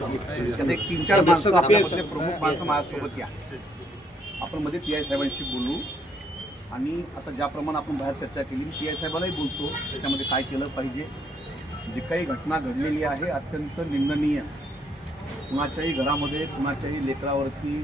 एक 3-4 माणसं आपल्यामध्ये प्रमुख माणसं माझ्यासोबत या. आपण मध्ये पीआय साहेबांशी बोलू आणि आता ज्याप्रमाणे आपण बाहेर चर्चा केली पीआय साहेबांनाही बोलतो त्याच्यामध्ये काय केलं पाहिजे. जी काही घटना घडलेली आहे अत्यंत निंदनीय. कुणाच्याही घरामध्ये कुणाच्याही लेकरावरती